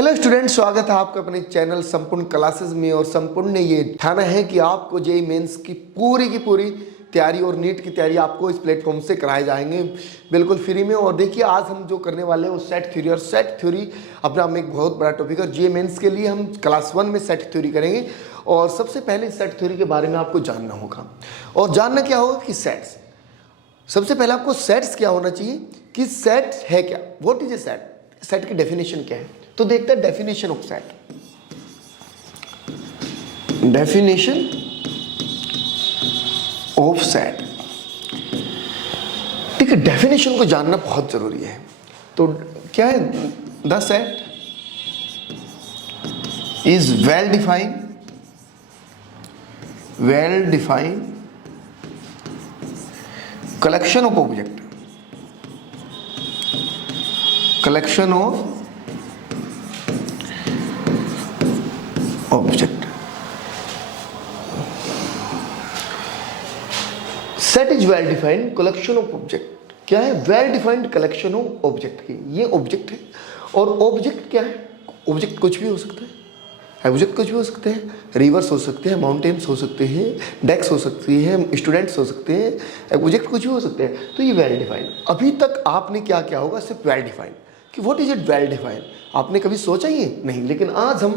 Hello student, स्वागत है आपका अपने चैनल संपूर्ण क्लासेस में। और संपूर्ण ने ये ठाना है कि आपको जेईई मेंस की पूरी तैयारी और नीट की तैयारी आपको इस प्लेटफॉर्म से कराए जाएंगे बिल्कुल फ्री में। और देखिए आज हम जो करने वाले हैं वो सेट थ्योरी, और सेट थ्योरी अपना में एक बहुत बड़ा टॉपिक है। जेईई मेंस के लिए हम क्लास 1 में सेट थ्योरी करेंगे। और सबसे पहले सेट थ्योरी के बारे में आपको जानना होगा। और जानना क्या होगा कि सेट्स, सबसे पहले आपको सेट्स क्या होना चाहिए कि सेट है क्या, what is a set, set की डेफिनेशन क्या है। तो देखते हैं definition of set. Definition of set, ठीक है। डेफिनेशन को जानना बहुत जरूरी है। तो क्या है, the set is well defined collection of object, collection of object। set is well defined collection of object। क्या है, well defined collection of object की। ये ऑब्जेक्ट है। और ऑब्जेक्ट क्या है, ऑब्जेक्ट कुछ भी हो सकता है। ऑब्जेक्ट कुछ भी हो सकते हैं, रिवर्स हो सकते हैं, माउंटेन्स हो सकते हैं, डेस्क हो सकती है, स्टूडेंट्स हो सकते हैं, ऑब्जेक्ट कुछ भी हो सकते हैं। तो ये वेल डिफाइंड। अभी तक आपने क्या क्या होगा, सिर्फ वेल डिफाइंड कि what is it well defined. आपने कभी सोचा ही नहीं, लेकिन आज हम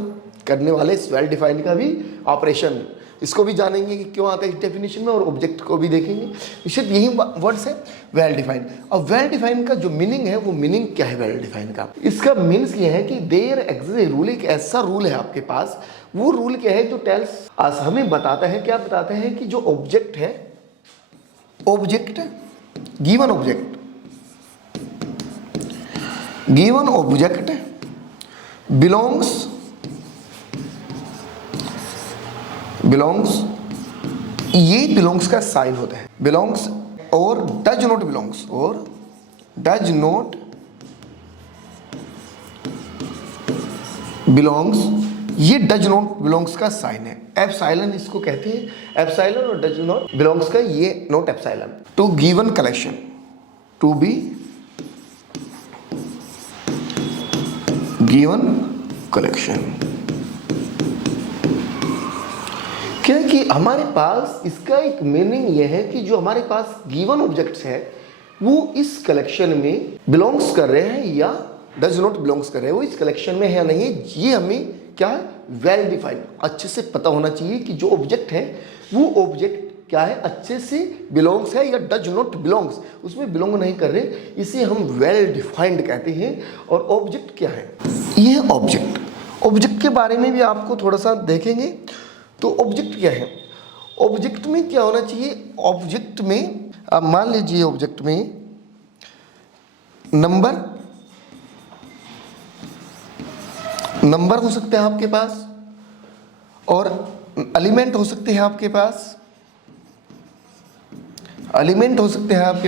करने वाले इस वेल डिफाइंड का भी ऑपरेशन, इसको भी जानेंगे कि क्यों आता है इस डेफिनेशन में, और ऑब्जेक्ट को भी देखेंगे। सिर्फ यही वर्ड्स है वेल डिफाइंड। और वेल डिफाइंड का जो मीनिंग है, वो मीनिंग क्या है वेल डिफाइंड का, इसका मीन्स ये है कि देयर एग्जिस्ट ए रूल। एक ऐसा रूल है आपके पास, वो रूल क्या है जो टेल्स अस, हमें बताता है, क्या बताता है कि जो ऑब्जेक्ट है, ऑब्जेक्ट गिवन ऑब्जेक्ट बिलोंग्स ये बिलोंग्स का साइन होता है, बिलोंग्स और डज नॉट बिलोंग्स, और डज नॉट बिलोंग्स, ये डज नॉट बिलोंग्स का साइन है। एप्सिलॉन इसको कहते हैं, एप्सिलॉन और डज नॉट बिलोंग्स का ये not epsilon. To given collection, to be given collection, क्या कि हमारे पास इसका एक मीनिंग यह है कि जो हमारे पास गिवन ऑब्जेक्ट्स है वो इस कलेक्शन में बिलोंग्स कर रहे हैं या डज नॉट बिलोंग्स कर रहे हैं, वो इस कलेक्शन में है या नहीं। ये हमें क्या है, वेल डिफाइंड, अच्छे से पता होना चाहिए कि जो ऑब्जेक्ट है वो ऑब्जेक्ट क्या है, अच्छे से बिलोंग्स है या डज नॉट बिलोंग्स, उसमें बिलोंग नहीं कर रहे, इसे हम वेल डिफाइंड कहते हैं। और ऑब्जेक्ट क्या है, ये ऑब्जेक्ट के बारे में भी आपको थोड़ा सा देखेंगे। तो ऑब्जेक्ट क्या है, ऑब्जेक्ट में क्या होना चाहिए, ऑब्जेक्ट में अब मान लीजिए ऑब्जेक्ट में नंबर हो सकते हैं आपके पास, और एलिमेंट हो सकते हैं आपके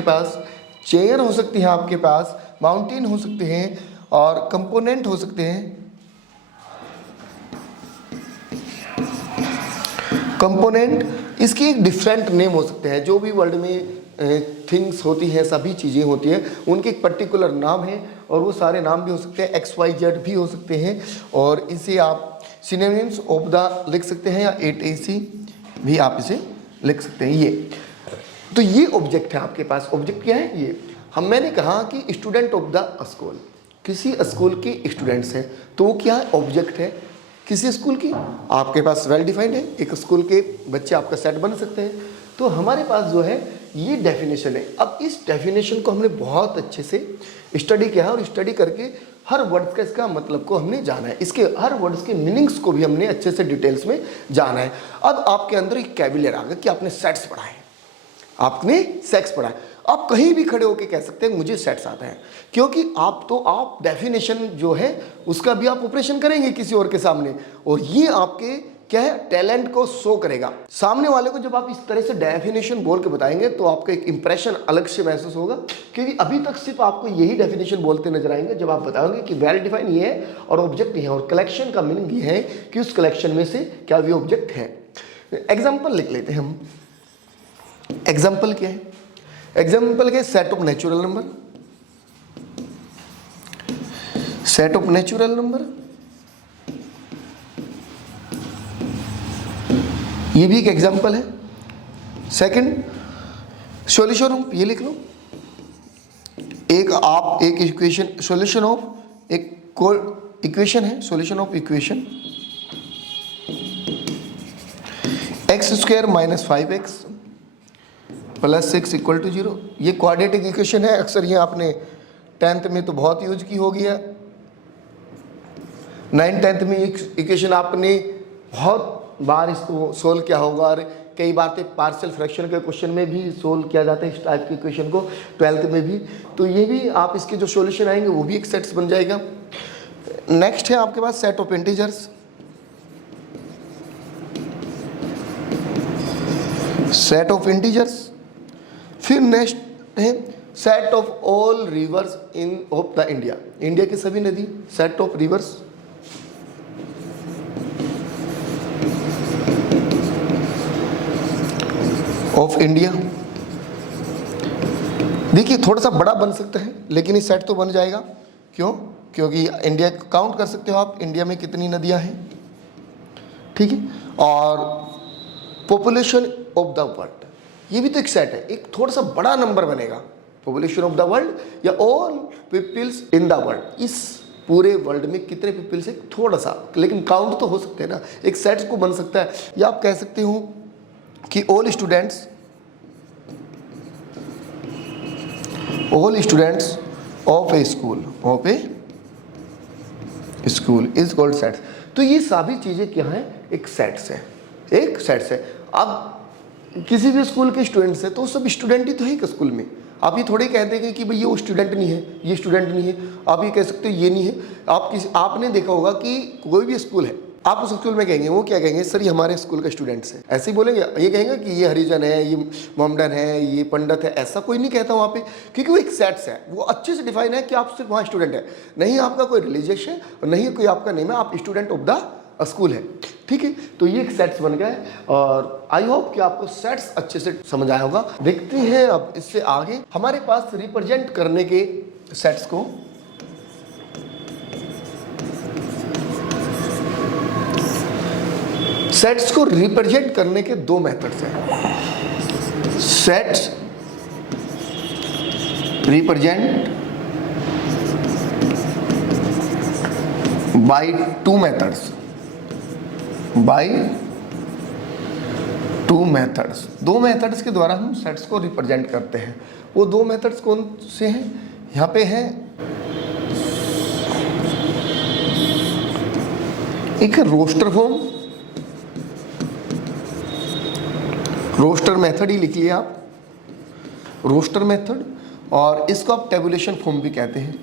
पास, चेयर हो सकती है आपके पास, माउंटेन हो सकते हैं, और कंपोनेंट हो सकते हैं। कंपोनेंट, इसके एक डिफरेंट नेम हो सकते हैं। जो भी वर्ल्ड में थिंग्स होती हैं, सभी चीज़ें होती हैं, उनके एक पर्टिकुलर नाम है, और वो सारे नाम भी हो सकते हैं, XYZ भी हो सकते हैं। और इसे आप सिनोनिम्स ऑफ द लिख सकते हैं, या 8AC भी आप इसे लिख सकते हैं। ये तो ये ऑब्जेक्ट है आपके पास। ऑब्जेक्ट क्या है, ये मैंने कहा कि स्टूडेंट ऑफ द स्कूल, किसी स्कूल के स्टूडेंट्स हैं, तो वो क्या है, ऑब्जेक्ट है किसी स्कूल की। आपके पास वेल डिफाइंड है, एक स्कूल के बच्चे आपका सेट बन सकते हैं। तो हमारे पास जो है ये डेफिनेशन है। अब इस डेफिनेशन को हमने बहुत अच्छे से स्टडी किया है, और स्टडी करके हर वर्ड्स का इसका मतलब को हमने जाना है, इसके हर वर्ड्स के मीनिंग्स को भी हमने अच्छे से डिटेल्स में जाना है। अब आपके अंदर एक कैबिलरी आ गया कि आपने सेट्स पढ़ा है, आपने सेट्स पढ़ा है। आप कहीं भी खड़े होकर कह सकते हैं मुझे सेट्स आता है, क्योंकि आप डेफिनेशन जो है उसका भी आप ऑपरेशन करेंगे किसी और के सामने, और ये आपके क्या है, टैलेंट को शो करेगा सामने वाले को। जब आप इस तरह से डेफिनेशन बोल के बताएंगे तो आपका एक इंप्रेशन अलग से महसूस होगा, क्योंकि अभी तक सिर्फ आपको यही डेफिनेशन बोलते नजर आएंगे। जब आप बताओगे कि वेल डिफाइन ये है और ऑब्जेक्ट ये है, और कलेक्शन का मीनिंग ये है कि उस कलेक्शन में से क्या भी ऑब्जेक्ट है। एग्जाम्पल लिख लेते हैं हम। एग्जाम्पल क्या है, एग्जाम्पल के set of natural number, set of natural number ये भी एक एग्जाम्पल है। सेकंड, सॉल्यूशन ऑफ, ये लिख लो, एक इक्वेशन, सॉल्यूशन ऑफ एक इक्वेशन है, solution of equation x² - 5x + 6 = 0। ये क्वाड्रेटिक इक्वेशन है, अक्सर ये आपने 10th में तो बहुत यूज की होगी है। 9th 10th में इक्वेशन आपने बहुत बार इसको सोल्व किया होगा, और कई बार तो पार्शियल फ्रैक्शन के क्वेश्चन में भी सोल्व किया जाता है इस टाइप के इक्वेशन को, 12th में भी। तो ये भी आप इसके जो सॉल्यूशन आएंगे वो भी एक सेट्स बन जाएगा। नेक्स्ट है आपके पास set of integers, set of integers. फिर नेक्स्ट है set of all rivers in of the India, India की सभी नदी, set of rivers. Of India, देखिए थोड़ा सा बड़ा बन सकता है लेकिन ये सेट तो बन जाएगा। क्यों? क्योंकि इंडिया काउंट कर सकते हो आप, इंडिया में कितनी नदियां हैं, ठीक है। और पॉपुलेशन ऑफ द वर्ल्ड, ये भी तो एक सेट है, एक थोड़ा सा बड़ा नंबर बनेगा। पॉपुलेशन ऑफ द वर्ल्ड या all peoples in the world, इस पूरे वर्ल्ड में कितने पीपल्स है, थोड़ा सा, लेकिन काउंट तो हो सकते हैं ना, एक सेट्स को बन सकता है। या आप कह सकते हो कि all students of A school is called sets. तो ये सभी चीजें क्या हैं, एक सेट्स है, एक सेट्स है। अब किसी भी स्कूल के स्टूडेंट्स है तो सब स्टूडेंट ही तो है एक स्कूल में। आप ये थोड़े कह देंगे कि भाई ये वो स्टूडेंट नहीं है, ये स्टूडेंट नहीं है, आप ये कह सकते हो ये नहीं है। आपने देखा होगा कि कोई भी स्कूल है, आप उस स्कूल में कहेंगे, वो क्या कहेंगे, सर ये हमारे स्कूल के स्टूडेंट्स हैं, ऐसे ही बोलेंगे। ये कहेंगे कि ये हरिजन है, ये मोमडन है, ये पंडित है, ऐसा कोई नहीं कहता वहाँ पे, क्योंकि वो एक सेट्स है, वो अच्छे से डिफाइन है कि आप सिर्फ वहाँ स्टूडेंट है, नहीं आपका कोई रिलीजियस है और नहीं कोई आपका नेम है, आप स्टूडेंट ऑफ द स्कूल है, ठीक है। तो ये एक सेट्स बन गया है और आई होप कि आपको सेट्स अच्छे से समझ आया होगा। देखते हैं अब इससे आगे हमारे पास रिप्रेजेंट करने के सेट्स को, सेट्स को रिप्रेजेंट करने के दो मेथड्स हैं। Sets represent by two methods, दो मेथड्स के द्वारा हम सेट्स को रिप्रेजेंट करते हैं। वो दो मेथड्स कौन से हैं? यहाँ पे है एक है रोस्टर फॉर्म, रोस्टर मेथड ही लिख लिया आप, रोस्टर मेथड, और इसको आप टेबुलेशन फॉर्म भी कहते हैं,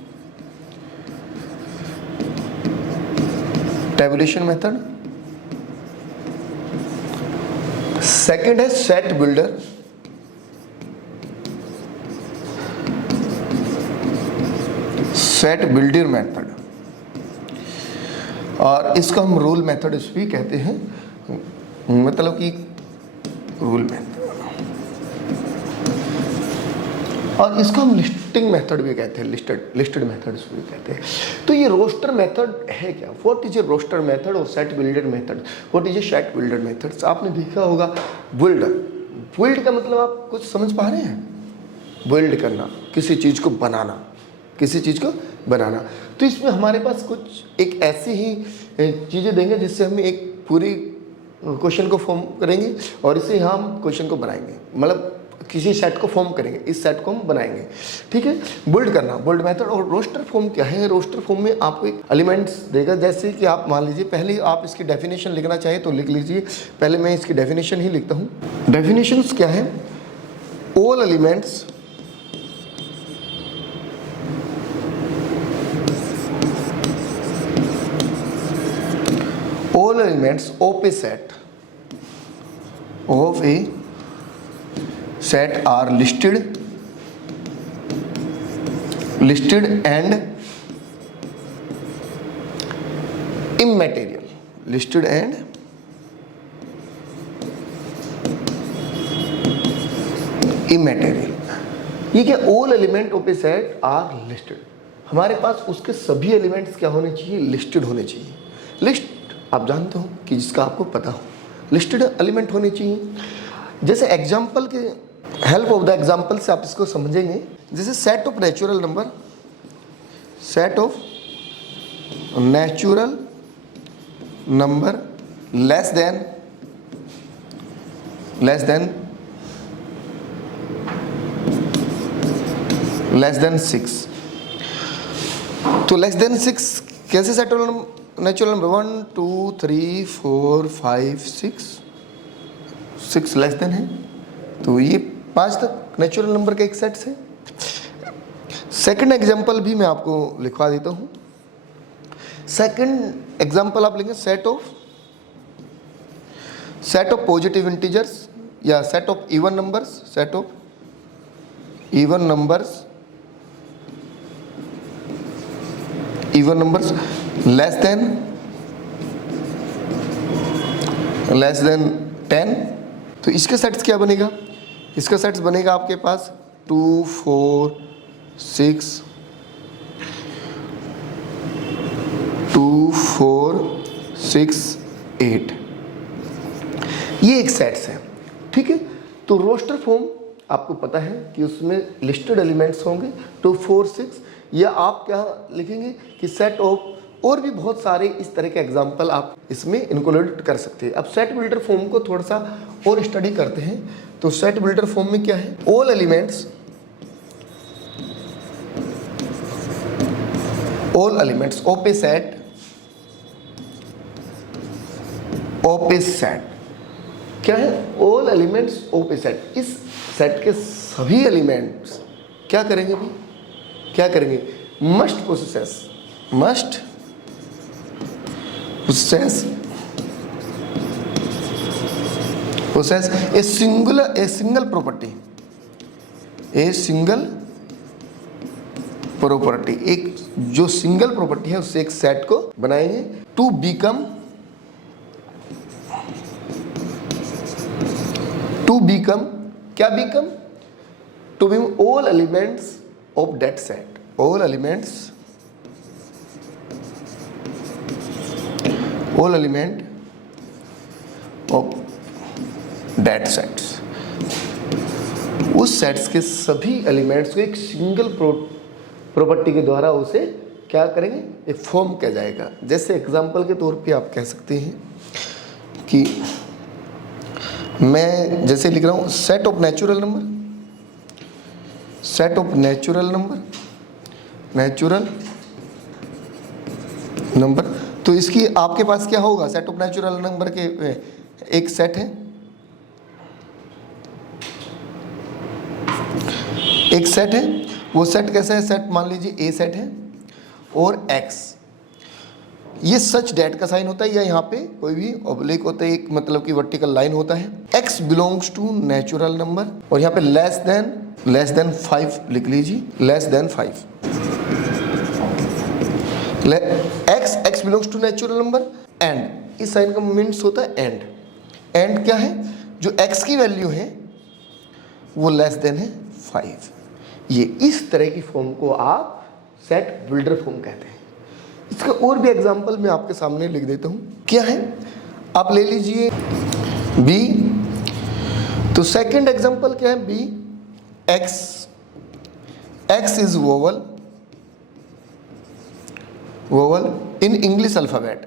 टेबुलेशन मेथड। सेकंड है set builder, set builder method, और इसको हम रूल मेथड भी कहते हैं, मतलब कि रूल मेथड, और इसको हम लिस्टिंग मेथड भी कहते हैं, लिस्टेड मेथड्स भी कहते हैं। तो ये रोस्टर मेथड है क्या? What is a roster method और set builder method? What is a set builder methods? आपने देखा होगा बिल्ड का मतलब आप कुछ समझ पा रहे हैं? बिल्ड करना, किसी चीज को बनाना, किसी चीज को बनाना। तो इसमें हमारे पास कुछ एक ऐसी ही चीजें देंगे जिससे हम एक पूरी क्वेश्चन को फॉर्म करेंगे और इसे हम क्वेश्चन को बनाएंगे, मतलब किसी सेट को फॉर्म करेंगे, इस सेट को हम बनाएंगे, ठीक है। बिल्ड करना, बिल्ड मेथड। और रोस्टर फॉर्म क्या है? रोस्टर फॉर्म में आपको एक एलिमेंट्स देगा, जैसे कि आप मान लीजिए, पहले आप इसकी डेफिनेशन लिखना चाहे तो लिख लीजिए। पहले मैं इसकी डेफिनेशन ही लिखता हूँ। डेफिनेशंस क्या है? All elements of a set are listed and immaterial, listed and immaterial। ये क्या? All element of a set are listed, हमारे पास उसके सभी एलिमेंट्स क्या होने चाहिए? लिस्टेड होने चाहिए। लिस्ट आप जानते हो कि जिसका आपको पता हो, लिस्टेड एलिमेंट होने चाहिए। जैसे एग्जाम्पल के हेल्प ऑफ द एग्जाम्पल से आप इसको समझेंगे। जैसे set of natural number, set of natural number less than 6। तो लेस देन 6 कैसे set of natural number? 1 2 3 4 5 6 less than है, तो ये 5 तक नेचुरल नंबर के एक सेट से। सेकंड एग्जांपल भी मैं आपको लिखवा देता हूँ। सेकंड एग्जांपल आप लेंगे सेट ऑफ पॉजिटिव इंटीजर्स या set of even numbers, set of even numbers less than 10। तो इसके सेट्स क्या बनेगा? इसका सेट्स बनेगा आपके पास 2 4 6 2 4 6 8। ये एक सेट्स है, ठीक है। तो रोस्टर फॉर्म आपको पता है कि उसमें लिस्टेड एलिमेंट्स होंगे 2 4 6, या आप क्या लिखेंगे कि सेट ऑफ, और भी बहुत सारे इस तरह के एग्जाम्पल आप इसमें इंक्लूड कर सकते हैं। अब सेट बिल्डर फॉर्म को थोड़ा सा और स्टडी करते हैं। तो सेट बिल्डर फॉर्म में क्या है? All elements of a set क्या है? All elements of a set. Is set के सभी एलिमेंट्स क्या करेंगे भाई? क्या करेंगे? Must possess a single property। एक जो सिंगल प्रॉपर्टी है उससे एक सेट को बनाएंगे। टू बिकम क्या become? To be all elements of that set, all element of that sets. उस सेट्स के सभी एलिमेंट्स को एक सिंगल प्रॉपर्टी के द्वारा उसे क्या करेंगे? एक फॉर्म किया जाएगा। जैसे एग्जांपल के तौर पे आप कह सकते हैं कि मैं जैसे लिख रहा हूँ सेट ऑफ नेचुरल नंबर। तो इसकी आपके पास क्या होगा? सेट ऑफ नेचुरल नंबर के एक सेट है, वो सेट कैसा है? सेट मान लीजिए ए सेट है और एक्स, ये सच डेट का साइन होता है, या यहाँ पे कोई भी ऑब्लिक होता है, एक मतलब कि वर्टिकल लाइन होता है। X belongs to natural number, और यहाँ पे लेस देन 5 लिख लीजिए, less than 5। X belongs to natural number and, इस साइन का मीन्स होता है एंड क्या है? जो एक्स की वैल्यू है वो लेस देन है 5। ये इस तरह की फॉर्म को आप सेट बिल्डर फॉर्म कहते हैं। इसका और भी एग्जांपल मैं आपके सामने लिख देता हूं। क्या है? आप ले लीजिए बी। तो सेकंड एग्जांपल क्या है? B X is vowel in English alphabet,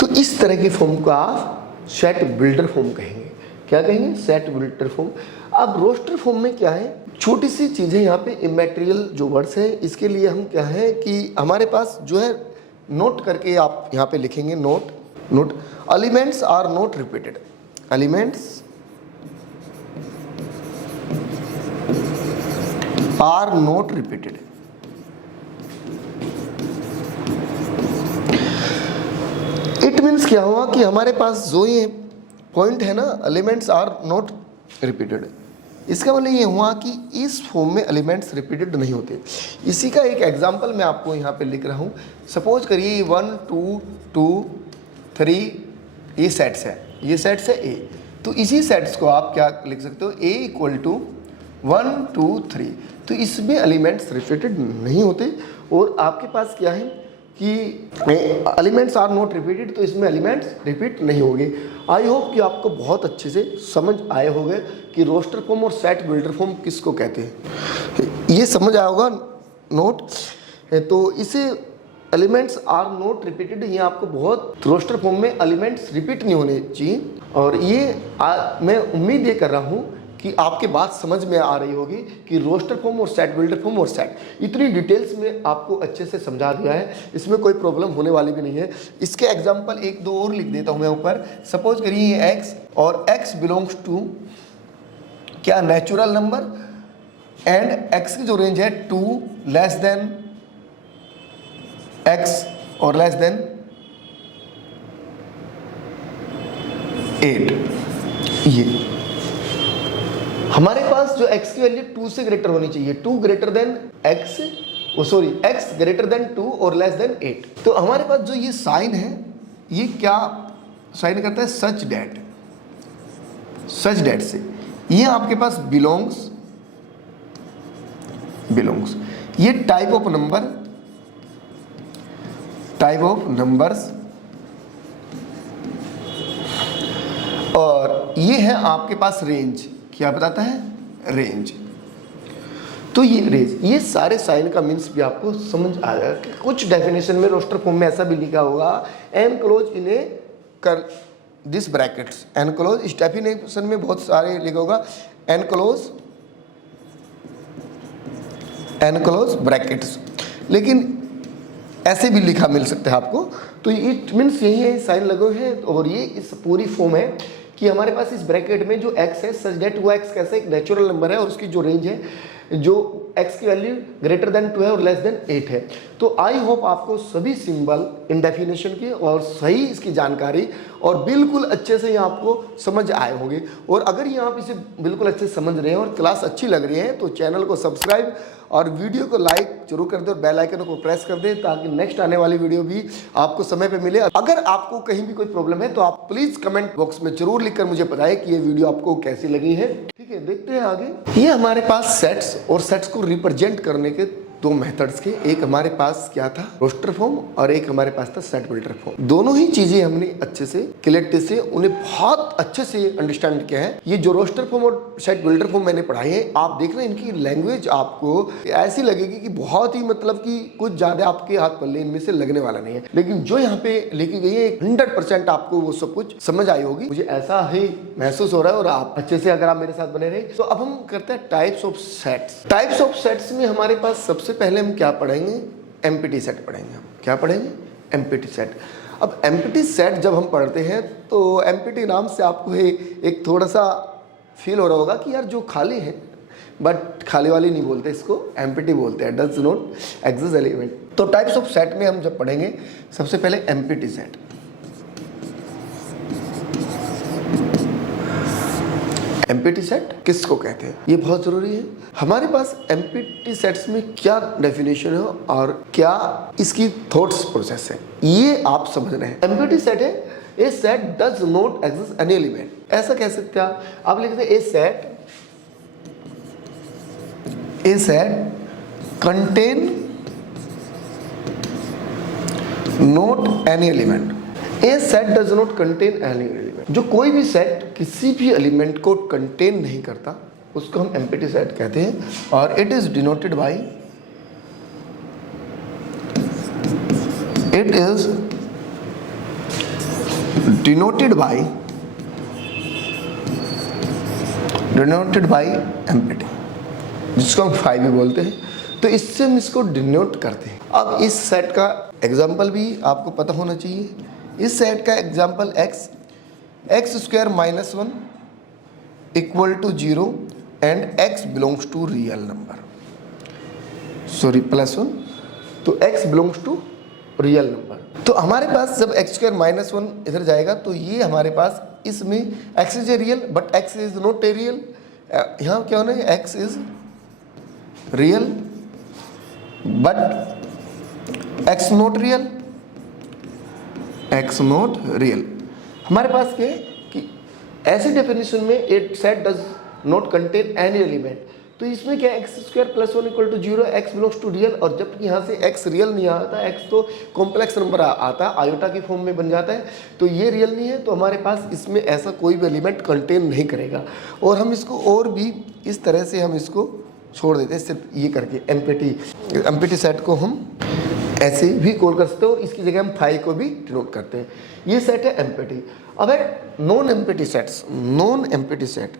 तो इस तरह की फॉर्म को आप सेट बिल्डर फॉर्म कहेंगे। क्या कहेंगे? Set builder form. अब रोस्टर फॉर्म में क्या है? छोटी सी चीजें यहाँ पे इमैटेरियल जो वर्ड्स है, इसके लिए हम क्या है कि हमारे पास जो है नोट करके आप यहाँ पे लिखेंगे, not elements are not repeated, it means क्या हुआ कि हमारे पास जो ये पॉइंट है ना, एलिमेंट्स आर नॉट रिपीटेड, इसका मतलब ये हुआ कि इस फॉर्म में एलिमेंट्स रिपीटेड नहीं होते। इसी का एक एग्जांपल मैं आपको यहाँ पे लिख रहा हूँ। सपोज करिए 1 2 2 3 ये सेट्स है ए। तो इसी सेट्स को आप क्या लिख सकते हो? ए इक्वल टू 1 2 3। तो इसमें एलिमेंट्स रिपीटेड नहीं होते। और आपके पास क्या है कि एलिमेंट्स आर नॉट रिपीटेड, तो इसमें एलिमेंट्स रिपीट नहीं होंगे। आई होप कि आपको बहुत अच्छे से समझ आए होंगे कि रोस्टर फॉर्म और सेट बिल्डर फॉर्म किसको कहते हैं, ये समझ आया होगा नोट। तो इसे एलिमेंट्स आर नॉट रिपीटेड, ये आपको बहुत रोस्टर फॉर्म में एलिमेंट्स रिपीट नहीं होने चाहिए। और ये मैं उम्मीद ये कर रहा हूँ कि आपके बात समझ में आ रही होगी कि रोस्टर फॉर्म और सेट बिल्डर फॉर्म और सेट इतनी डिटेल्स में आपको अच्छे से समझा दिया है, इसमें कोई प्रॉब्लम होने वाली भी नहीं है। इसके एग्जांपल एक दो और लिख देता हूं मैं ऊपर। सपोज करिए ये x और x बिलोंग्स टू क्या नेचुरल नंबर एंड x की जो रेंज है 2 लेस देन x और लेस देन 8। ये हमारे पास जो x की वैल्यू 2 से ग्रेटर होनी चाहिए, 2 greater than x, x greater than 2 और लेस देन 8। तो हमारे पास जो ये साइन है ये क्या साइन करता है, सच डेट से ये आपके पास बिलोंग्स, ये टाइप ऑफ नंबर्स और ये है आपके पास रेंज, क्या बताता है, रेंज। तो ये रेंज, ये सारे साइन का मीन्स भी आपको समझ आ जाएगा। कुछ डेफिनेशन में रोस्टर फॉर्म में ऐसा भी लिखा होगा एनक्लोज इन ए कर दिस ब्रैकेट्स, एनक्लोज। इस डेफिनेशन में बहुत सारे लिखा होगा एनक्लोज ब्रैकेट्स, लेकिन ऐसे भी लिखा मिल सकता है आपको। तो इट मीन्स यही है, साइन लगे हैं। और ये इस पूरी फॉर्म है कि हमारे पास इस ब्रैकेट में जो x है सच दैट वो x कैसे एक नेचुरल नंबर है और उसकी जो रेंज है, जो x की वैल्यू ग्रेटर देन 2 है और लेस देन 8 है। तो आई होप आपको सभी सिंबल इन डेफिनेशन की और सही इसकी जानकारी और बिल्कुल अच्छे से ये आपको समझ आए होंगे। और अगर ये आप इसे बिल्कुल अच्छे से समझ रहे हैं और क्लास अच्छी लग रही है तो चैनल को सब्सक्राइब और वीडियो को लाइक जरूर कर दें और बेल आइकन को प्रेस कर दें ताकि नेक्स्ट आने वाली वीडियो भी आपको समय पे मिले। अगर आपको कहीं भी कोई प्रॉब्लम है तो आप प्लीज कमेंट बॉक्स में जरूर लिखकर मुझे बताएं कि ये वीडियो आपको कैसी लगी है। ठीक है, देखते हैं आगे। ये हमारे पास सेट्स और सेट्स को रिप्रेजेंट करने के दो मेथड्स के, एक हमारे पास क्या था, रोस्टर फॉर्म, और एक हमारे पास था सेट बिल्डर फॉर्म। दोनों ही चीजें हमने अच्छे से क्लियरिटी से उन्हें बहुत अच्छे से अंडरस्टैंड किया है। ये जो रोस्टर फॉर्म और सेट बिल्डर फॉर्म मैंने पढ़ाई है, आप देख रहे हैं इनकी लैंग्वेज आपको ऐसी लगेगी कि बहुत ही मतलब कि कुछ ज्यादा आपके हाथ पल्ले इनमें से लगने वाला नहीं है, लेकिन जो यहाँ पे लिखी गई है 100% आपको वो सब कुछ समझ आई होगी, मुझे ऐसा ही महसूस हो रहा है। और आप अच्छे से अगर आप मेरे साथ बने रहे तो अब हम करते हैं types of sets. Types of sets में हमारे पास सबसे पहले हम क्या पढ़ेंगे, एम्प्टी सेट पढ़ेंगे। हम क्या पढ़ेंगे, एम्प्टी सेट। अब एम्प्टी सेट जब हम पढ़ते हैं तो एम्प्टी नाम से आपको एक थोड़ा सा फील हो रहा होगा कि यार जो खाली है, बट खाली वाली नहीं बोलते, इसको एम्प्टी बोलते हैं, डज नॉट एग्जिस्ट एलिमेंट। तो टाइप्स ऑफ सेट में हम जब पढ़ेंगे सबसे पहले एम्प्टी सेट। एम्प्टी सेट किसको कहते हैं, ये बहुत जरूरी है। हमारे पास एम्प्टी सेट्स में क्या डेफिनेशन है और क्या इसकी थॉट्स प्रोसेस है, ये आप समझ रहे हैं। एम्प्टी सेट है a set does not exist any element. ऐसा कह सकते हैं आप लिखते हैं a set contain not any element. A set does not contain any element. जो कोई भी सेट किसी भी एलिमेंट को कंटेन नहीं करता उसको हम एम्प्टी सेट कहते हैं। और it is denoted by, it is denoted by empty, जिसको हम 5 भी बोलते हैं। तो इससे हम इसको डिनोट करते हैं। अब इस सेट का एग्जाम्पल भी आपको पता होना चाहिए। इस सेट का example x square minus 1 equal to 0 and x belongs to real number, sorry plus 1, तो x belongs to real number. तो हमारे पास जब x स्क्वायर माइनस 1 इधर जाएगा तो ये हमारे पास इसमें x is a real but x is not a real. यहाँ क्या होना है, x is real but x not real, x not real. हमारे पास क्या है कि ऐसी डेफिनेशन में a set does not contain any element. तो इसमें क्या है, x² + 1 = 0, x belongs to real, और जबकि यहाँ से x रियल नहीं आता, x तो कॉम्प्लेक्स नंबर आता है, आयोटा की फॉर्म में बन जाता है, तो ये रियल नहीं है, तो हमारे पास इसमें ऐसा कोई भी एलिमेंट कंटेन नहीं करेगा। और हम इसको और भी इस तरह से हम इसको छोड़ देते हैं, सिर्फ ये करके एम्प्टी सेट को हम ऐसे भी कॉल कर सकते हो, इसकी जगह हम फाइव को भी डिनोट करते हैं। ये सेट है एम्प्टी। अब है non empty sets. Non empty set,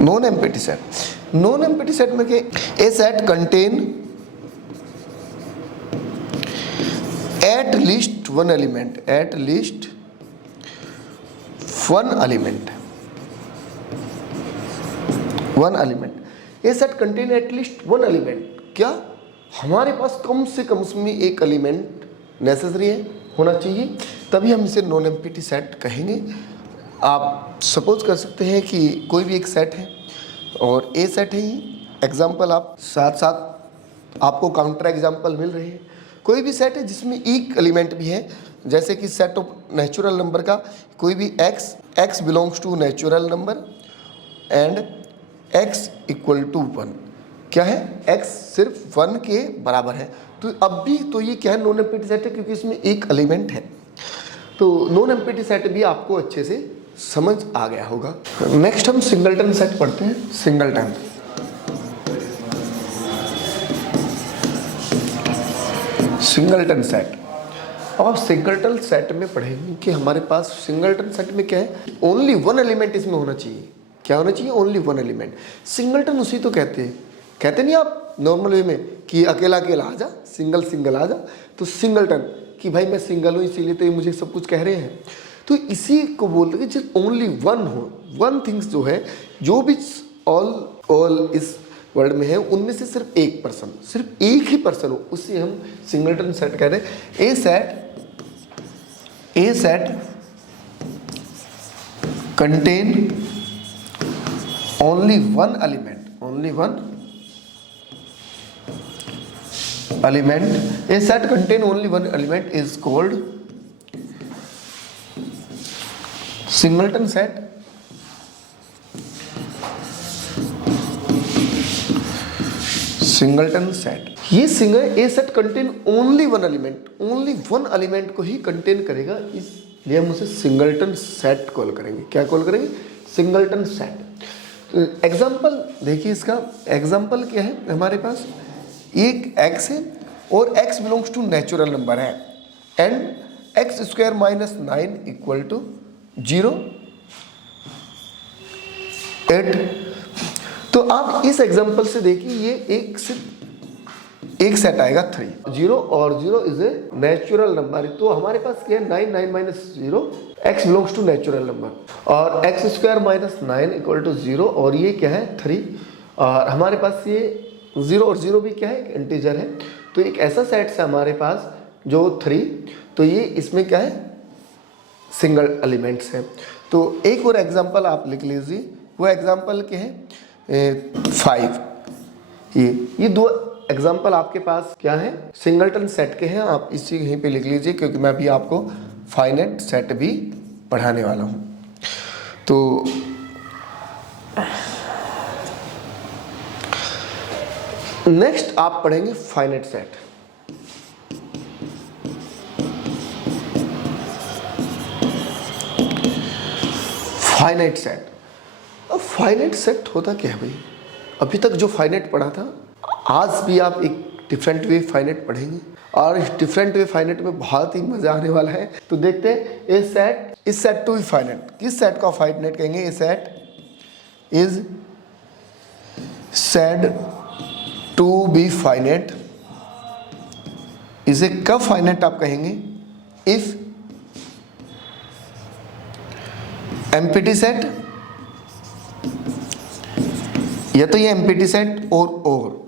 non empty set, non empty set में क्या, a set contain at least one element, at least one element, one element. A set contain at least one element, क्या हमारे पास कम से कम उसमें एक element necessary है, होना चाहिए, तभी हम इसे नॉन एम्प्टी सेट कहेंगे। आप सपोज कर सकते हैं कि कोई भी एक सेट है और ए सेट है ही, एग्जाम्पल आप साथ साथ आपको काउंटर एग्जाम्पल मिल रहे हैं। कोई भी सेट है जिसमें एक एलिमेंट भी है, जैसे कि सेट ऑफ नेचुरल नंबर का कोई भी x belongs to natural number and x = 1, क्या है, x सिर्फ 1 के बराबर है, तो अब भी तो ये क्या है, नॉन एम्प्टी सेट है, क्योंकि इसमें एक एलिमेंट है। तो नॉन एम्प्टी सेट भी आपको अच्छे से समझ आ गया होगा। नेक्स्ट हम सिंगलटन सेट पढ़ते हैं। Singleton, singleton set. अब आप सिंगलटन सेट में पढ़ेंगे कि हमारे पास सिंगलटन सेट में क्या है, ओनली वन एलिमेंट इसमें होना चाहिए। क्या होना चाहिए, ओनली वन एलिमेंट। सिंगलटन उसी तो कहते नहीं आप नॉर्मल वे में कि अकेला अकेला आ जा, सिंगल सिंगल आ जा, तो सिंगलटन कि भाई मैं सिंगल हूँ इसीलिए तो ये मुझे सब कुछ कह रहे हैं, तो इसी को बोलते हैं जब ओनली वन हो, वन थिंग्स जो है, जो भी ऑल इस वर्ल्ड में है उनमें से सिर्फ एक पर्सन, सिर्फ एक ही पर्सन हो, उसे हम सिंगलटन सेट कहते हैं। A set contain only one element, only one element, a set contain only one element is called singleton set. Singleton set, ये single a set contain only one element, only one element को ही contain करेगा, इसलिए हम उसे singleton set call करेंगे। क्या call करेंगे, सिंगलटन सेट। एग्जाम्पल देखिए, इसका एग्जाम्पल क्या है, हमारे पास एक x है और x belongs to natural number है एंड x² - 9 = 0, 8। तो आप इस एग्जाम्पल से देखिए, ये एक सेट आएगा 3, 0 और 0 इज ए नेचुरल नंबर, तो हमारे पास क्या है, 9 - 0 x belongs to natural number, और x² - 9 = 0, और ये क्या है 3, और हमारे पास ये 0 और 0 भी क्या है, एक इंटीजर है, तो एक ऐसा सेट है हमारे पास जो 3, तो ये इसमें क्या है, सिंगल एलिमेंट्स है। तो एक और एग्जांपल आप लिख लीजिए, वो एग्जांपल क्या है, 5। ये दो एग्जांपल आपके पास क्या है, सिंगलटन सेट के हैं, आप इसी यहीं पे लिख लीजिए, क्योंकि मैं अभी आपको फाइनाइट सेट भी पढ़ाने वाला हूँ। तो नेक्स्ट आप पढ़ेंगे फाइनाइट सेट। फाइनाइट सेट, अब फाइनाइट सेट होता क्या है भाई, अभी तक जो फाइनाइट पढ़ा था, आज भी आप एक डिफरेंट वे फाइनाइट पढ़ेंगे, और इस डिफरेंट वे फाइनाइट में बहुत ही मजा आने वाला है। तो देखते हैं, a set is set to be finite, किस सेट को फाइनाइट कहेंगे, a set is said to be finite, इसे कब फाइनाइट आप कहेंगे, इफ एम्प्टी सेट, या तो ये एम्प्टी सेट और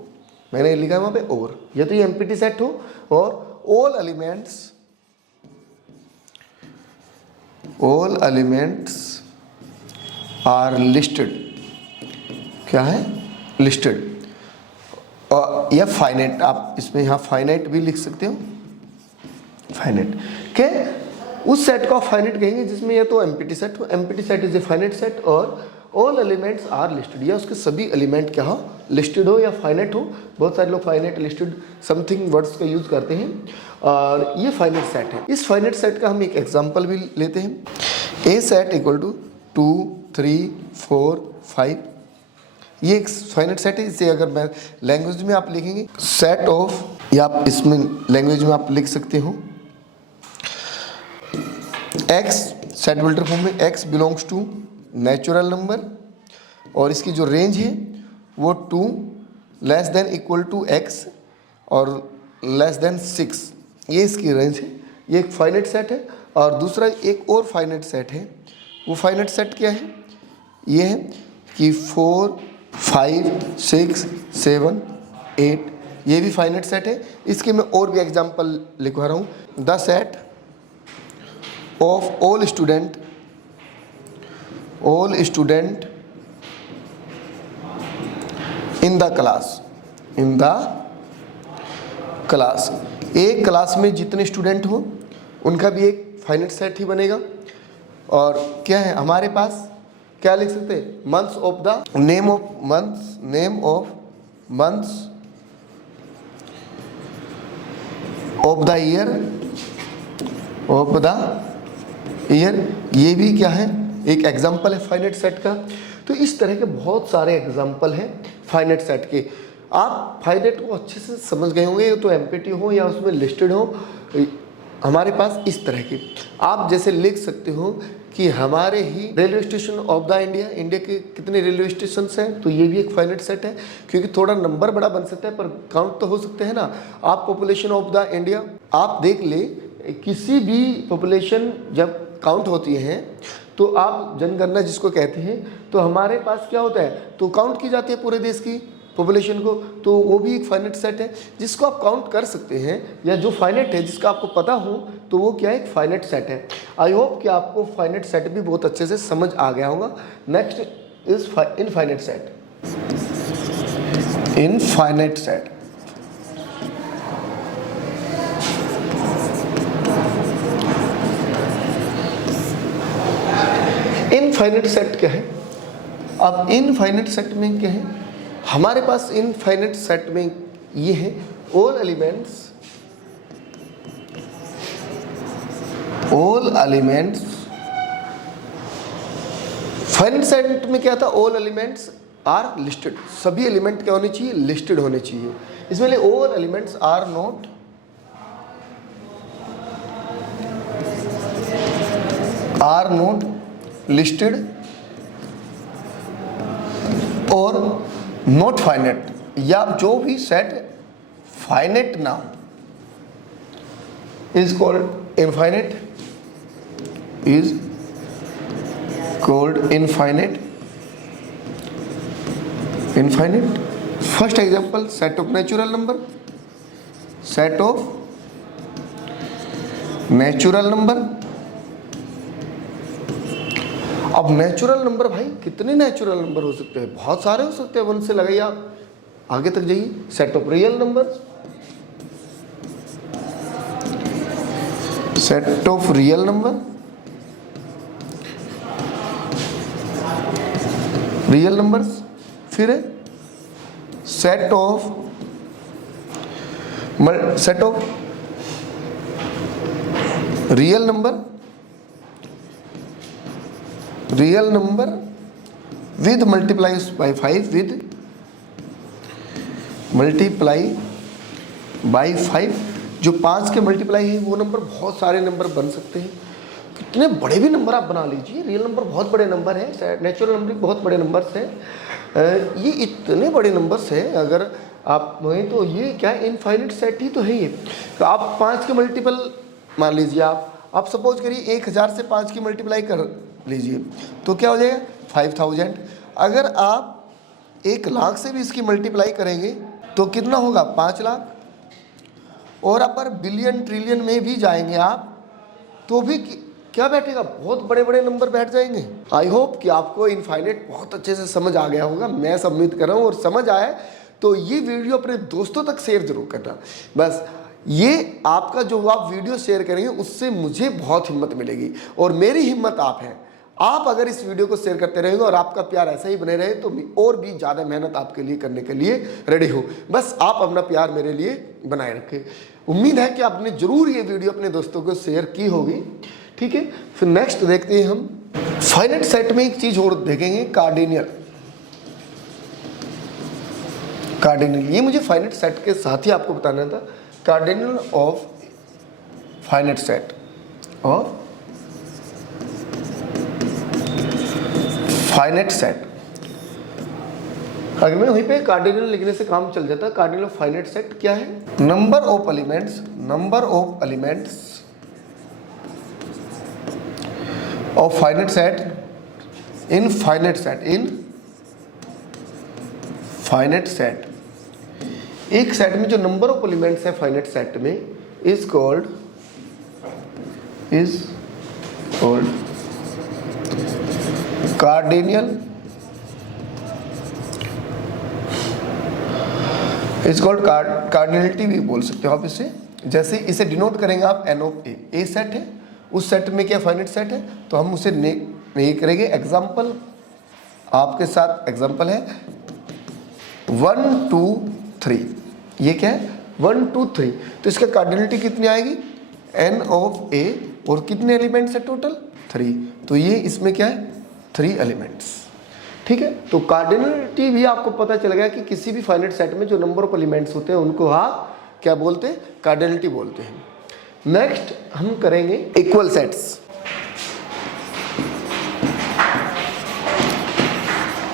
मैंने लिखा है वहां पे और, या तो ये एम्प्टी सेट हो और ऑल एलिमेंट्स आर लिस्टेड, क्या है, लिस्टेड, और या फाइनाइट, आप इसमें यहाँ फाइनाइट भी लिख सकते हो, फाइनाइट के उस सेट को आप फाइनाइट कहेंगे जिसमें या तो एम्प्टी सेट हो, empty set is a finite set, और ऑल एलिमेंट्स आर लिस्टेड, या उसके सभी एलिमेंट क्या हो, लिस्टेड हो या फाइनाइट हो। बहुत सारे लोग फाइनाइट लिस्टेड समथिंग वर्ड्स का यूज करते हैं, और ये फाइनाइट सेट है। इस फाइनाइट सेट का हम एक एग्जांपल भी लेते हैं। ए सेट इक्वल टू 2 3 4 5, ये एक फाइनाइट सेट है। इसे अगर मैं लैंग्वेज में आप लिखेंगे सेट ऑफ, या आप इसमें लैंग्वेज में आप लिख सकते हो x, सेट बिल्डर फॉर्म में x belongs to natural number, और इसकी जो रेंज है वो 2 less than equal to x और लेस देन 6, ये इसकी रेंज है। ये एक फाइनाइट सेट है। और दूसरा एक और फाइनाइट सेट है, वो फाइनाइट सेट क्या है, ये है कि 4 5 6 7 8, ये भी फाइनाइट सेट है। इसके मैं और भी एग्जांपल लिखवा रहा हूँ। The set of all student in the class, एक क्लास में जितने स्टूडेंट हो उनका भी एक फाइनाइट सेट ही बनेगा। और क्या है हमारे पास, क्या लिख सकते हैं, months of the name of the year, ये भी क्या है, एक एग्जाम्पल है फाइनाइट सेट का। तो इस तरह के बहुत सारे एग्जाम्पल हैं फाइनाइट सेट के। आप फाइनाइट को अच्छे से समझ गए होंगे, तो एम्प्टी हो या उसमें लिस्टेड हो, हमारे पास इस तरह के आप जैसे लिख सकते हो कि हमारे ही railway station of the India के कितने रेलवे स्टेशन हैं, तो ये भी एक फाइनाइट सेट है, क्योंकि थोड़ा नंबर बड़ा बन सकता है पर काउंट तो हो सकते हैं ना। आप पॉपुलेशन ऑफ द इंडिया आप देख ले, किसी भी पॉपुलेशन जब काउंट होती है तो आप जनगणना जिसको कहते हैं, तो हमारे पास क्या होता है, तो काउंट की जाती है पूरे देश की पॉपुलेशन को, तो वो भी एक फाइनाइट सेट है जिसको आप काउंट कर सकते हैं, या जो फाइनाइट है जिसका आपको पता हो, तो वो क्या है, एक फाइनाइट सेट है। आई होप कि आपको फाइनाइट सेट भी बहुत अच्छे से समझ आ गया होगा। Next is infinite set. Infinite set, infinite set क्या है। अब इनफाइनाइट सेट में क्या है, हमारे पास इनफाइनाइट सेट में ये है ऑल एलिमेंट्स फाइनाइट सेट में क्या था, ऑल एलिमेंट्स आर लिस्टेड, सभी एलिमेंट क्या होने चाहिए, लिस्टेड होने चाहिए। इसमें all elements are not listed और नॉट फाइनाइट, या जो भी सेट फाइनाइट ना हो is called infinite, infinite. First example, set of natural number. अब नेचुरल नंबर, भाई कितने नेचुरल नंबर हो सकते हैं, बहुत सारे हो सकते हैं, 1 से लगाइए आप आगे तक जाइए। Set of real number, real numbers, फिर set of real number with multiply by 5, जो 5 के मल्टीप्लाई है वो नंबर, बहुत सारे नंबर बन सकते हैं। कितने बड़े भी नंबर आप बना लीजिए, रियल नंबर बहुत बड़े नंबर है, नेचुरल नंबर बहुत बड़े नंबर्स हैं, ये इतने बड़े नंबर्स हैं। अगर आप वहीं, तो ये क्या है, इनफाइनाइट सेट ही तो है ये। तो आप 5 के मल्टीपल मान लीजिए, आप सपोज करिए 1000 से 5 की मल्टीप्लाई कर लीजिए, तो क्या हो जाएगा 5000। अगर आप 1 लाख से भी इसकी मल्टीप्लाई करेंगे तो कितना होगा 5 लाख। और अगर बिलियन ट्रिलियन में भी जाएंगे आप, तो भी क्या बैठेगा, बहुत बड़े बड़े नंबर बैठ जाएंगे। आई होप कि आपको इनफाइनाइट बहुत अच्छे से समझ आ गया होगा, मैं उम्मीद कर रहा हूँ। और समझ आए तो ये वीडियो अपने दोस्तों तक शेयर जरूर करना। बस ये आपका जो आप वीडियो शेयर करेंगे उससे मुझे बहुत हिम्मत मिलेगी, और मेरी हिम्मत आप हैं। आप अगर इस वीडियो को शेयर करते रहेंगे और आपका प्यार ऐसा ही बने रहे तो और भी ज़्यादा मेहनत आपके लिए करने के लिए रेडी हो। बस आप अपना प्यार मेरे लिए बनाए रखें। उम्मीद है कि आपने जरूर ये वीडियो अपने दोस्तों को शेयर की होगी। ठीक है, फिर नेक्स्ट देखते हैं हम फाइनाइट सेट में एक चीज और देखेंगे, कार्डिनल। कार्डिनल, ये मुझे फाइनाइट सेट के साथ ही आपको बताना था। कार्डिनल ऑफ फाइनाइट सेट और फाइनाइट सेट, अगर मैं वहीं पे कार्डिनल लिखने से काम चल जाता। कार्डिनल ऑफ फाइनाइट सेट क्या है? Number of elements of finite set in finite set. एक सेट में जो नंबर ऑफ एलिमेंट्स है फाइनाइट सेट में is called cardinal, is called cardinality भी बोल सकते हो आप इसे। जैसे इसे डिनोट करेंगे आप एन ऑफ ए सेट है, उस सेट में क्या फाइनाइट सेट है तो हम उसे नहीं करेंगे। एग्जाम्पल आपके साथ एग्जाम्पल है 1 2 3, ये क्या है 1 2 3, तो इसका कार्डिनलिटी कितनी आएगी एन ऑफ ए, और कितने एलिमेंट्स है टोटल 3, तो ये इसमें क्या है 3 एलिमेंट्स। ठीक है, तो कार्डिनलिटी भी आपको पता चल गया कि किसी भी फाइनाइट सेट में जो नंबर ऑफ एलिमेंट्स होते हैं उनको आप क्या बोलते हैं, कार्डिनलिटी बोलते हैं। नेक्स्ट हम करेंगे इक्वल सेट्स।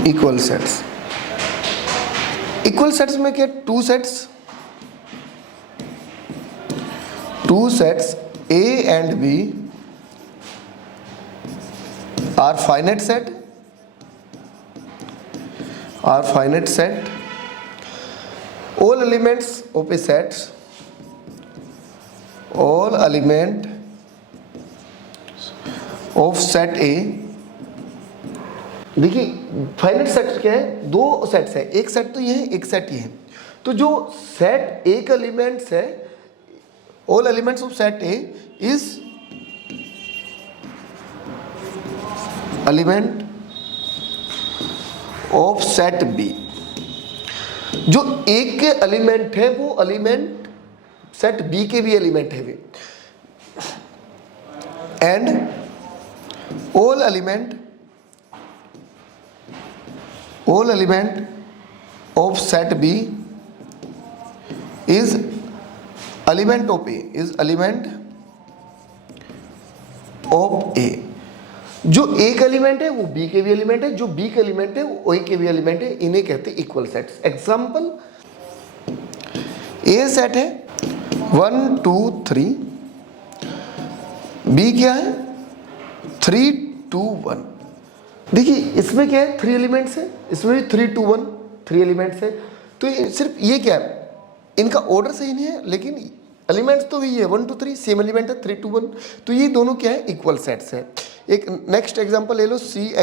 इक्वल सेट्स में क्या, two sets A and B are finite set, all elements of a set, all element of set A। देखिए फाइनाइट सेट क्या है, दो सेट्स है, एक सेट तो ये है, एक सेट ये है। तो जो सेट A का एलिमेंट्स है, all elements of set A is element of set B। जो एक के एलिमेंट है वो एलिमेंट सेट B के भी एलिमेंट है वे। And all element of set B is element of A। जो A का एलिमेंट है वो B के भी एलिमेंट है, जो B का एलिमेंट है वो A के भी एलिमेंट है, इन्हें कहते हैं equal sets. Example A set है 1 2 3, B क्या है 3 2 1। देखिए इसमें क्या है 3 एलिमेंट्स है, इसमें भी 3 2 1 3 एलिमेंट्स है। तो सिर्फ ये क्या है, इनका ऑर्डर सही नहीं है लेकिन एलिमेंट्स तो वही है 1 2 3, सेम एलिमेंट है 3 2 1, तो ये दोनों क्या है इक्वल सेट्स है। एक नेक्स्ट एग्जांपल ले लो, सी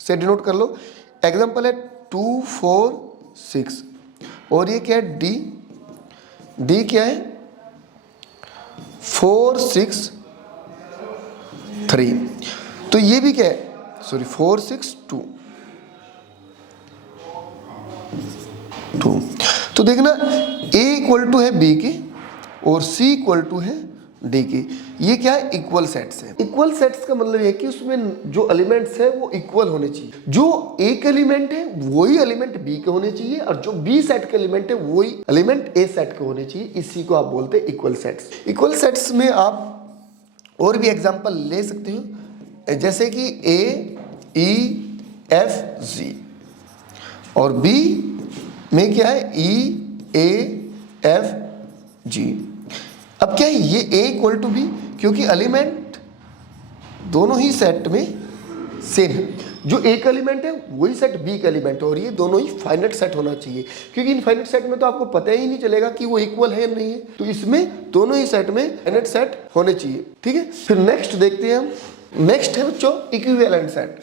से डिनोट कर लो। एग्जांपल है 2 4 6, और ये क्या है डी क्या है 4 6 3, तो ये भी क्या है 4 6 2। तो देखना A इक्वल टू है B के और C इक्वल टू है D के, ये क्या है इक्वल सेट्स है। इक्वल सेट्स का मतलब है कि उसमें जो एलिमेंट्स है वो इक्वल होने चाहिए। जो A के एलिमेंट है वही एलिमेंट B के होने चाहिए, और जो B सेट के एलिमेंट है वही एलिमेंट A सेट के होने चाहिए। इसी को आप बोलते हैं इक्वल सेट्स। इक्वल सेट्स में आप और भी एग्जांपल ले सकते हो, जैसे कि A E F G, और B में क्या है E A F G। अब क्या है ये A इक्वल टू B, क्योंकि एलिमेंट दोनों ही सेट में सेम है। जो A का एलिमेंट है वही सेट B का एलिमेंट है, और ये दोनों ही फाइनाइट सेट होना चाहिए, क्योंकि इनफाइनाइट सेट में तो आपको पता ही नहीं चलेगा कि वो इक्वल है या नहीं है। तो इसमें दोनों ही सेट में फाइनाइट सेट होने चाहिए। ठीक है, फिर नेक्स्ट देखते हैं हम। नेक्स्ट है बच्चों इक्विवेलेंट सेट।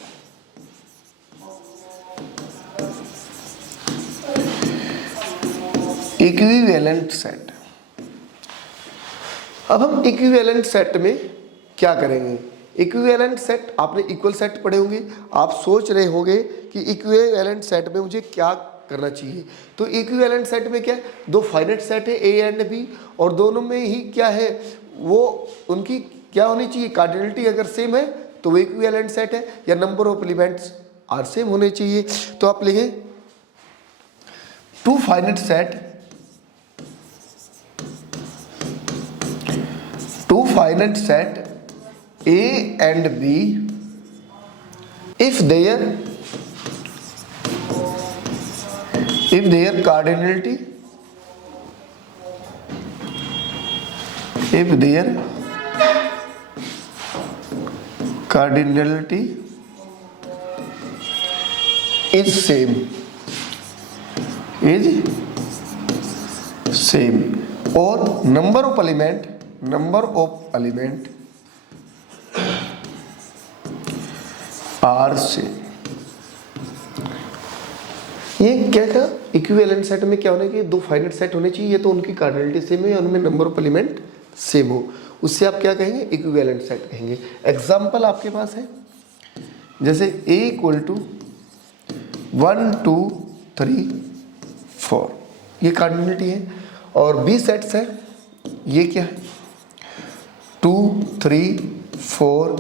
इक्विवेलेंट सेट अब हम इक्विवेलेंट सेट में क्या करेंगे। इक्विवेलेंट सेट आपने इक्वल सेट पढ़े होंगे, आप सोच रहे होंगे कि इक्विवेलेंट सेट में मुझे क्या करना चाहिए। तो इक्विवेलेंट सेट में क्या है, दो फाइनाइट सेट है ए एंड बी, और दोनों में ही क्या है, वो उनकी क्या होनी चाहिए, कार्डिनलिटी अगर सेम है तो वो इक्विवेलेंट सेट है, या number of elements are same होने चाहिए। तो आप लिखें two finite set A and B if their cardinality is same और number of element आर से। ये क्या था, इक्विवेलेंट सेट में क्या होने की, दो फाइनाइट सेट होने चाहिए, ये तो उनकी कार्डिनलिटी सेम है, उनमें नंबर ऑफ एलिमेंट सेम हो, उससे आप क्या कहेंगे, इक्विवेलेंट सेट कहेंगे। एग्जांपल आपके पास है, जैसे A इक्वल टू 1 2 3 4, ये कार्डिनलिटी है, और B सेट्स है, ये क्या है 2 3 4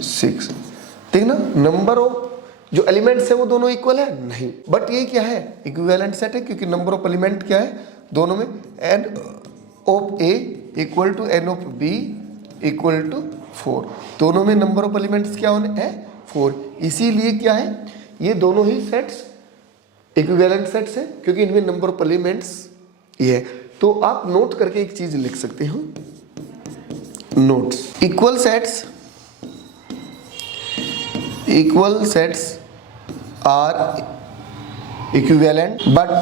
6, ठीक ना। नंबर ऑफ जो एलिमेंट्स है वो दोनों इक्वल है नहीं, बट ये क्या है, इक्विवेलेंट सेट है, क्योंकि नंबर ऑफ एलिमेंट क्या है दोनों में, n of A equal to n of B equal to 4, दोनों में नंबर ऑफ एलिमेंट्स क्या होने हैं 4, इसीलिए क्या है, ये दोनों ही सेट्स इक्विवेलेंट सेट्स है, क्योंकि इनमें नंबर ऑफ एलिमेंट्स ये है। तो आप नोट करके एक चीज लिख सकते हो, notes, equal sets are equivalent, but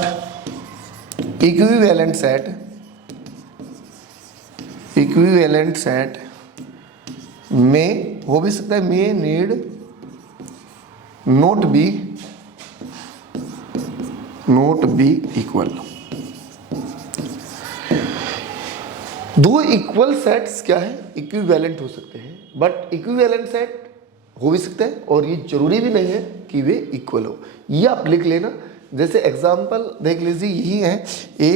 equivalent set में हो भी सकता है, may need not be equal। दो इक्वल सेट्स क्या है, इक्विवेलेंट हो सकते हैं, बट इक्विवेलेंट सेट हो भी सकता है, और ये जरूरी भी नहीं है कि वे इक्वल हो, ये आप लिख लेना। जैसे एग्जांपल देख लीजिए, यही है A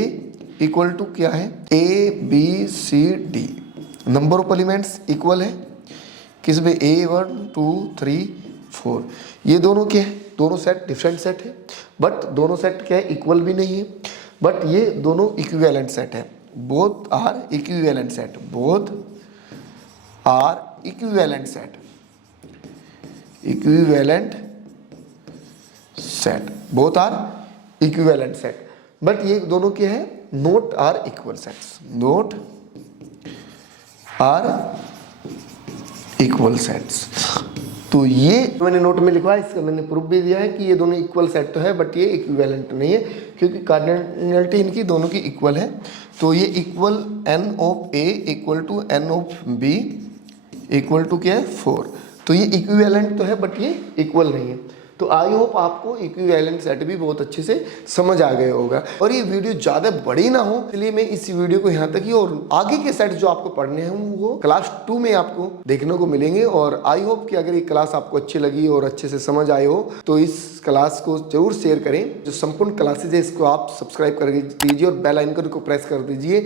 इक्वल टू क्या है, A B C D, number of elements equal है, किसमें A 1 2 3 4, ये दोनों क्या है, दोनों सेट डिफरेंट सेट है, बट दोनों सेट क्या है, इक्वल भी नहीं है, बट ये दोनों इक्विवेलेंट सेट है, both are equivalent set, both are equivalent set, both are equivalent set, but ये दोनों क्या है, not are equal sets, not are equal sets. तो ये मैंने नोट में लिखवा, इसका मैंने प्रूफ भी दिया है कि ये दोनों इक्वल सेट तो है, बट ये इक्विवेलेंट नहीं है, क्योंकि कार्डिनलिटी इनकी दोनों की इक्वल है। तो ये equal n of A equal to n of B equal to क्या है 4, तो ये इक्विवेलेंट तो है, बट ये इक्वल नहीं है। तो आई होप आपको इक्विवेलेंट सेट भी बहुत अच्छे से समझ आ गया होगा, और ये वीडियो ज़्यादा बड़ी ना हो, इसलिए मैं इस वीडियो को यहाँ तक ही, और आगे के सेट जो आपको पढ़ने हैं वो क्लास 2 में आपको देखने को मिलेंगे। और आई होप कि अगर ये क्लास आपको अच्छी लगी और अच्छे से समझ आए हो तो इस क्लास को जरूर शेयर करें। जो संपूर्ण क्लासेज है इसको आप सब्सक्राइब कर दीजिए और बेल आइकन को प्रेस कर दीजिए।